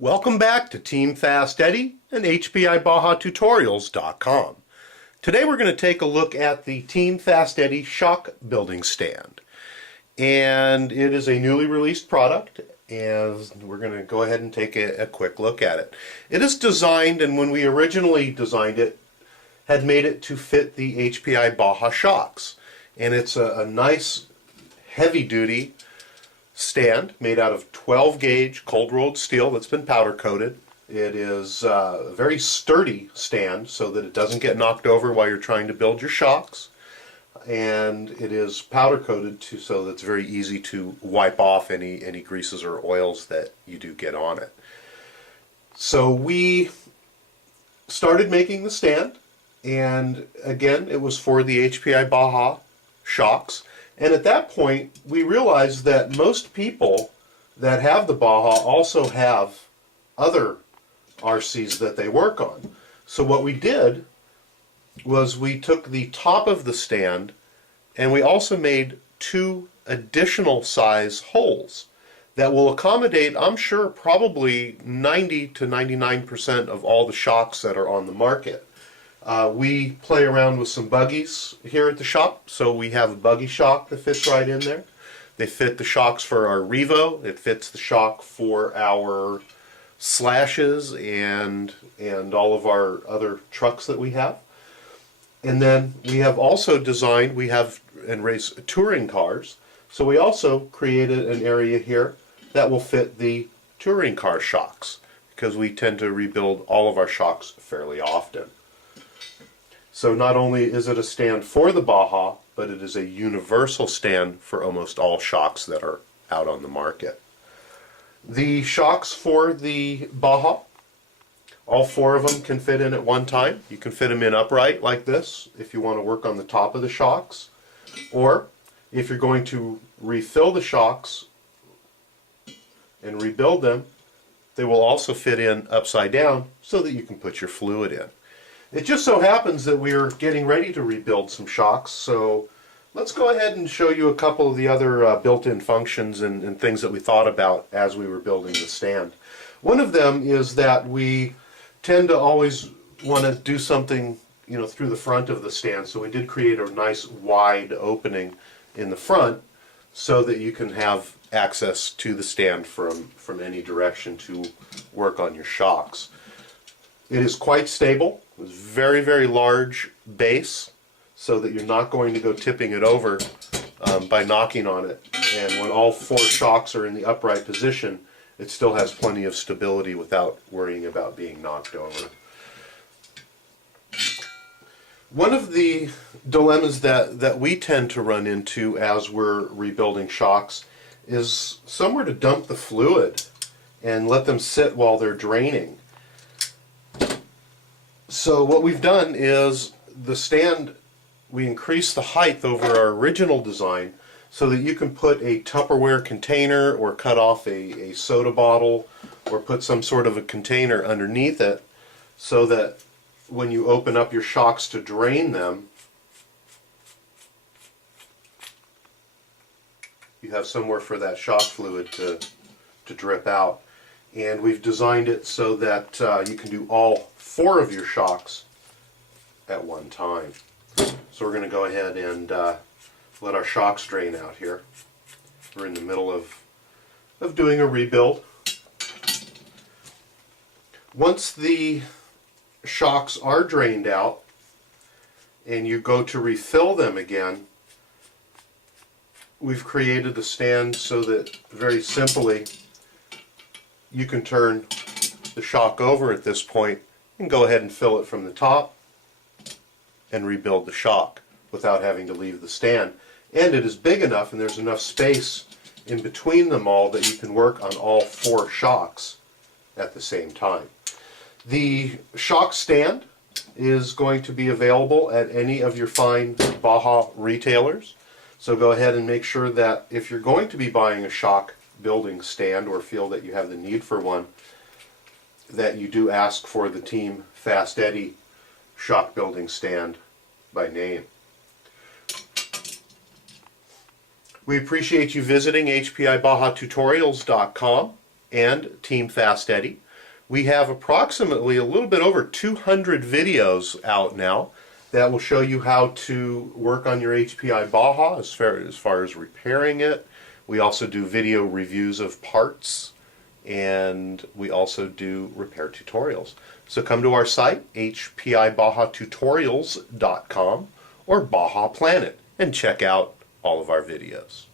Welcome back to Team FastEddy and HPIBajaTutorials.com. Today we're going to take a look at the Team FastEddy shock building stand. And it is a newly released product, and we're going to go ahead and take a quick look at it. It is designed, and when we originally designed it, had made it to fit the HPI Baja shocks. And it's a nice heavy-duty stand made out of 12 gauge cold rolled steel that's been powder coated. It is a very sturdy stand so that it doesn't get knocked over while you're trying to build your shocks, and it is powder coated so that it's very easy to wipe off any greases or oils that you do get on it. So we started making the stand, and again it was for the HPI Baja shocks. And at that point, we realized that most people that have the Baja also have other RCs that they work on. So what we did was we took the top of the stand and we also made 2 additional size holes that will accommodate, I'm sure, probably 90 to 99% of all the shocks that are on the market. We play around with some buggies here at the shop, so we have a buggy shock that fits right in there. They fit the shocks for our Revo, it fits the shock for our Slashes and all of our other trucks that we have. And then we have also designed, we have and race touring cars, so we also created an area here that will fit the touring car shocks, because we tend to rebuild all of our shocks fairly often. So not only is it a stand for the Baja, but it is a universal stand for almost all shocks that are out on the market. The shocks for the Baja, all 4 of them can fit in at one time. You can fit them in upright like this if you want to work on the top of the shocks, or if you're going to refill the shocks and rebuild them, they will also fit in upside down so that you can put your fluid in. It just so happens that we're getting ready to rebuild some shocks, so let's go ahead and show you a couple of the other built-in functions and things that we thought about as we were building the stand. One of them is that we tend to always want to do something, through the front of the stand, so we did create a nice wide opening in the front so that you can have access to the stand from any direction to work on your shocks. It is quite stable. It's very, very large base, so that you're not going to go tipping it over by knocking on it. And when all 4 shocks are in the upright position, it still has plenty of stability without worrying about being knocked over. One of the dilemmas that we tend to run into as we're rebuilding shocks is somewhere to dump the fluid and let them sit while they're draining. So what we've done is the stand, we increased the height over our original design so that you can put a Tupperware container or cut off a soda bottle or put some sort of a container underneath it, so that when you open up your shocks to drain them, you have somewhere for that shock fluid to drip out. And we've designed it so that you can do all 4 of your shocks at one time. So we're going to go ahead and let our shocks drain out here. We're in the middle of doing a rebuild. Once the shocks are drained out and you go to refill them again, we've created a stand so that very simply you can turn the shock over at this point and go ahead and fill it from the top and rebuild the shock without having to leave the stand. And it is big enough and there's enough space in between them all that you can work on all 4 shocks at the same time. The shock stand is going to be available at any of your fine Baja retailers. So go ahead and make sure that if you're going to be buying a shock building stand or feel that you have the need for one, that you do ask for the Team FastEddy shock building stand by name. We appreciate you visiting HPIBajaTutorials.com and Team FastEddy. We have approximately a little bit over 200 videos out now that will show you how to work on your HPI Baja as far as repairing it. We also do video reviews of parts, and we also do repair tutorials. So come to our site, hpibahatutorials.com or Baja Planet, and check out all of our videos.